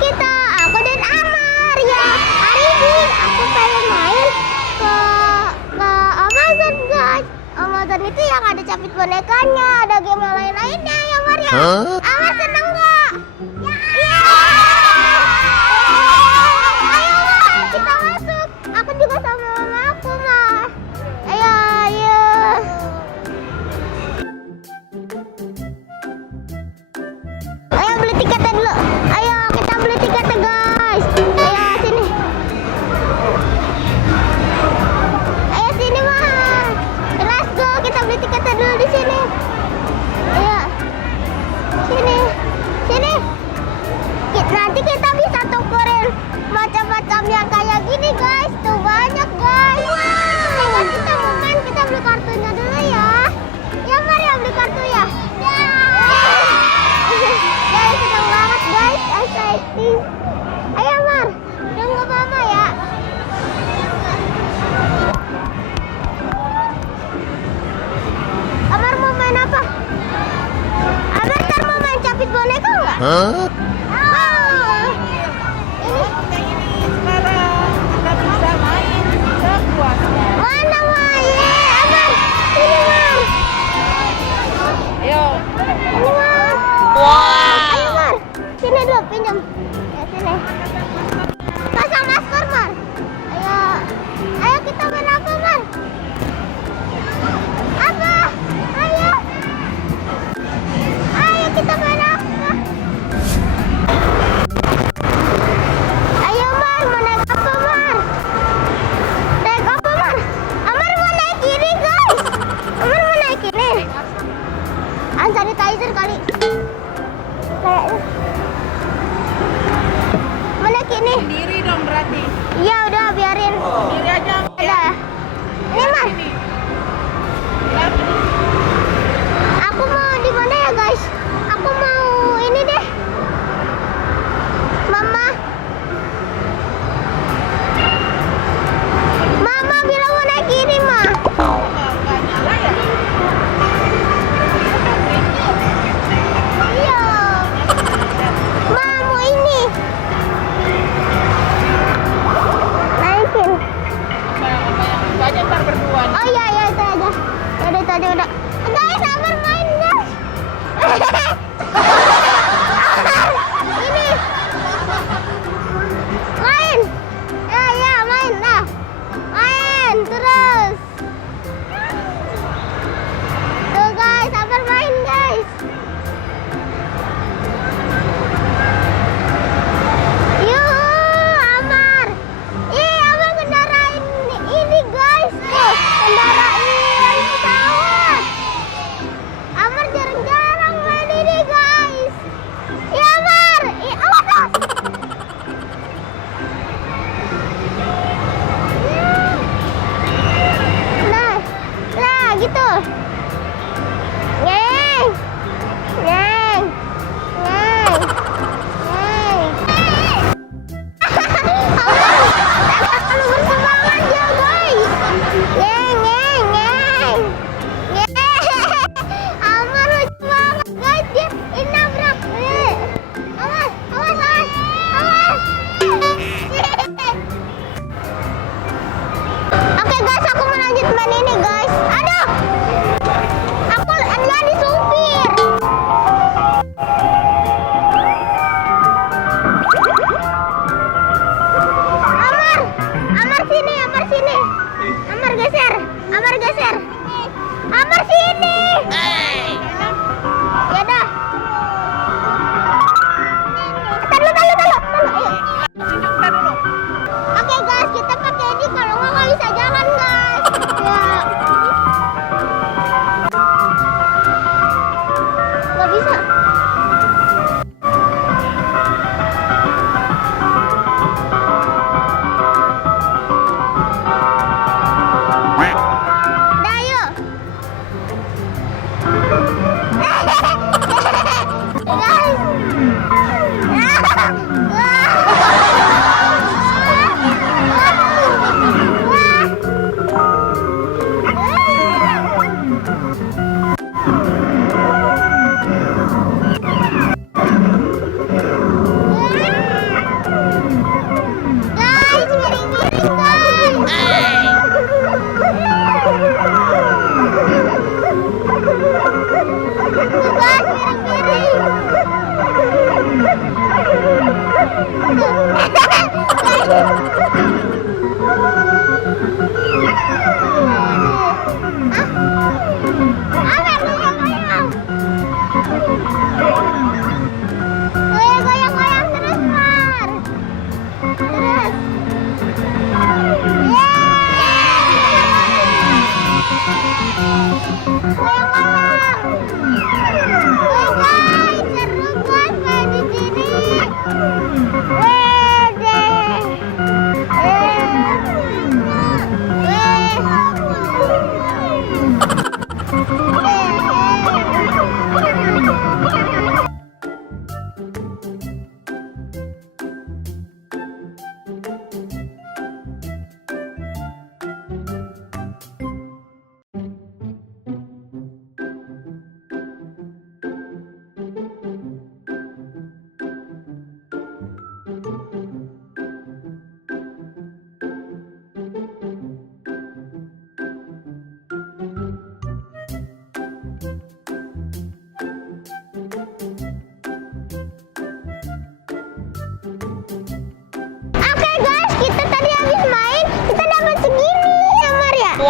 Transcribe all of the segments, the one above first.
kita, aku dan Amar ya. Hari ini aku pengen main ke Amazon guys. Amazon itu yang ada capit bonekanya, ada game yang lain-lainnya ya Mar ya. Amar seneng nggak? Ya. Iya. Ayo Mar, kita masuk. Aku juga sama mama aku Mar. Ayo, ayo. Ayo beli tiketnya dulu. Ayo kita beli tiketnya guys. Ayo sini. Ayo sini Mar. Let's go, kita beli tiketnya dulu di sini. Ayo. Sini. Sini. Nanti kita bisa tukerin macam-macam yang kayak gini guys. Tuh banyak guys. Wow. Kita mau main, kita beli kartunya dulu ya. Ya Mar ya, beli kartu ya. Guys, senang banget guys, exciting. Ayo Mar, tunggu mama ya. Amar mau main apa? Amar ntar mau main capit boneka nggak? Oh. Mana main? Amar, sini Mar. Ayo. Ini Mar. Ayo Mar, sini dulu pinjam. Ya sini. Pasang masker Mar. Ayo, ayo kita main apa Mar? Apa? Ayo. Ayo kita main apa? Ayo Mar, mau naik apa Mar? Naik apa Mar? Amar mau naik ini guys. Amar mau naik ini. Hand sanitizer kali. Kayaknya. Mau naik ini. Sendiri dong berarti. Iya udah biarin. Sendiri aja. Udah. Ini Mar. Aku mau di mana ya guys? Aku mau ini deh. Mama. Mama bilang mau naik ini mah. Nggak nyala ya? Iya. Ma mau ini. Naikin. Bayangin aja ntar berdua. Oh iya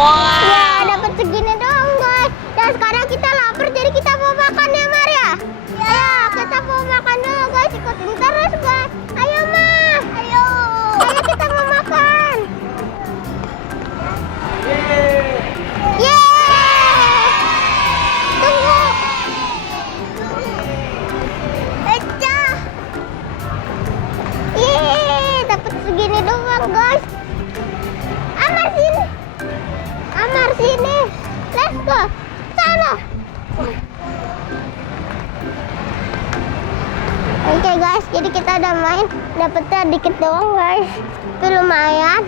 Ya, dapat segini doang, guys. Dan sekarang kita lapar, jadi kita mau makan ya, Mar ya? Ya, kita mau makan dulu, guys. Ikutin terus, guys. Ayo, Ma. Ayo. Ayo, kita mau makan. Yeay. Tunggu. Pecah. Yeay, dapat segini doang, guys. Amar sini. Amar sini. Let's go. Sana. Oke guys, jadi kita udah main, dapetnya dikit doang guys. Itu lumayan.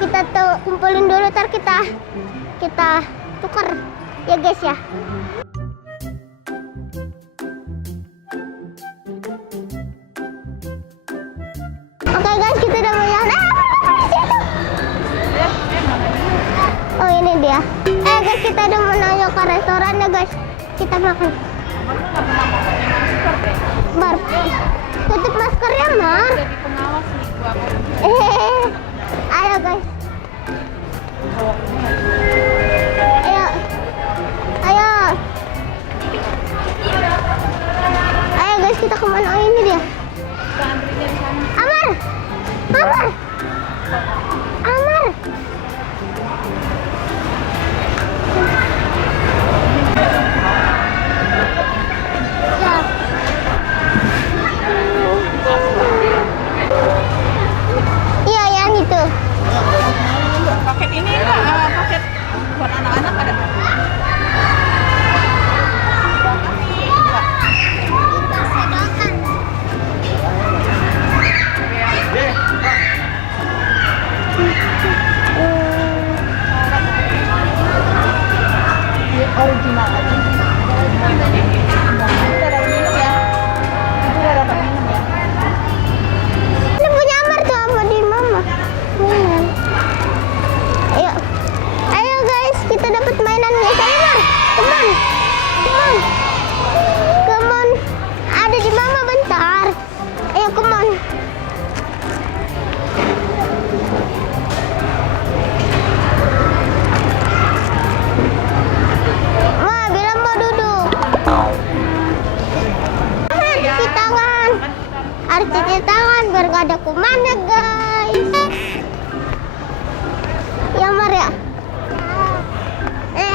Kita tuh kumpulin dulu, ntar kita tukar ya guys ya. Oke guys, kita udah main. Oh ini dia. Guys, kita udah mau nanya ke restoran ya guys. Kita makan. Mar, tutup maskernya Mar. Jadi pengawas nih gua. Ayo guys. Ayo. Ayo. Ayo guys, kita kemana? Oh ini dia. Amar. Amar. Amar. Iya, yang itu. Paket ini enggak, paket buat anak-anak ada. Original aja. Udah dapat minum ya. Itu udah dapat minum ya. Ini punya Amar tuh sama di Mama. Ayo. Ayo guys, kita dapat mainan guys. Ayo Mar. Come on. Come on. Come on. Ada di Mama bentar. Ayo come on. Ma, bilang mau duduk. Cuci tangan. Harus cuci tangan biar gak ada kumannya guys. Ya Mar ya.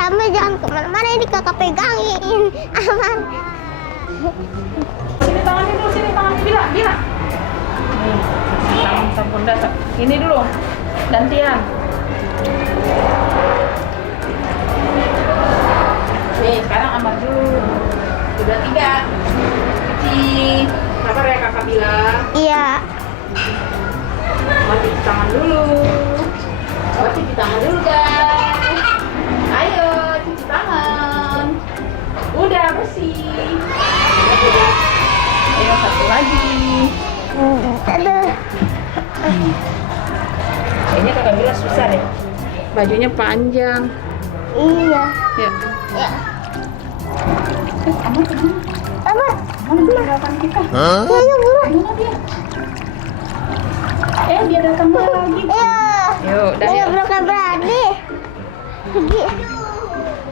Amar jangan kemana-mana, ini kakak pegangin. Amar. Sini tangannya dulu, sini tangannya bilang. Nih, sampun dasar. Ini dulu, gantian. Nih, sekarang Amar dulu. Udah 3. Cuci. Sabar ya kakak bilang. Iya. Mau cuci tangan dulu. Oh, cuci tangan dulu guys. Ayo, cuci tangan. Udah bersih. Udah. Ayo satu lagi. Aduh. Kayaknya kakak bilang susah deh. Bajunya panjang. Iya. Ya. Ya. Amar kemana? Amar. Mana dia datang kita? Ayo buruan. Mana dia? Dia datang lagi. Iya. Yuk, dah Ayo yuk. berani. Pergi.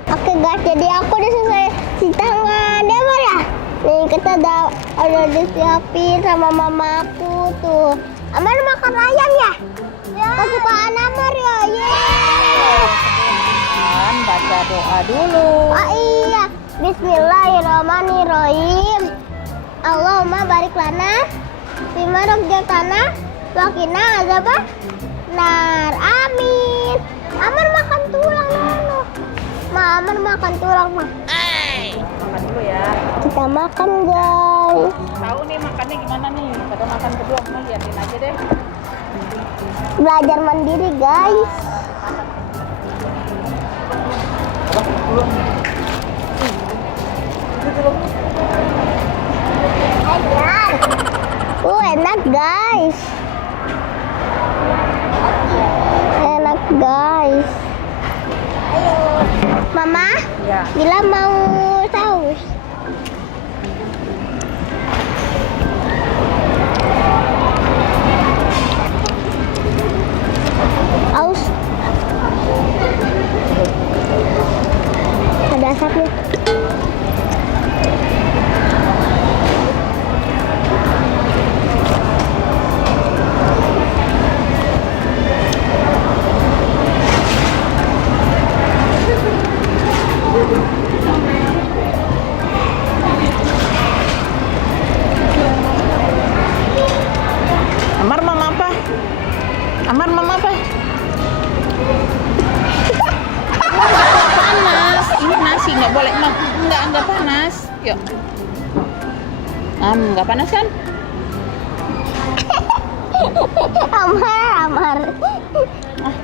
Oke guys, jadi aku udah selesai cuci tangan ya Mar ya. Nih kita ada disiapin sama mamaku tuh. Amar makan ayam ya? Kesukaan Amar ya. Yeay. Kan baca doa dulu. Oh iya. Bismillahirrahmanirrahim. Allahumma barik lana bima razaqtana wa qina azabah nar. Amin. Amar makan tulang dulu. Ma, Amar makan tulang, Ma. Makan dulu ya. Kita makan, guys. Tahu nih makannya gimana nih? Pada makan kedua, mau liatin aja deh. Belajar mandiri, guys. Enak, guys. Enak, guys. Mama, Ya. Bila mau saus. Aus. Amar mama apa? Amar mama apa? Nggak panas. Ini nasi nggak boleh. Nggak panas. Yuk. Nggak panas kan? Amar.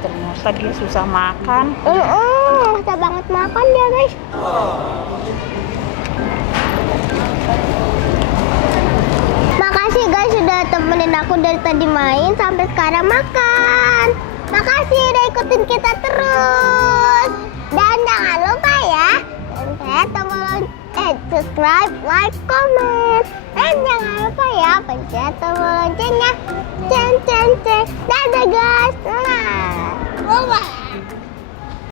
Ternyata dia susah makan. Susah banget makan dia, guys. Makasih guys sudah temenin aku dari tadi main sampai sekarang makan. Makasih udah ikutin kita terus. Dan jangan lupa ya, pencet tombol subscribe, like, comment. Dan jangan lupa ya, pencet tombol loncengnya. Dadah guys. Bye.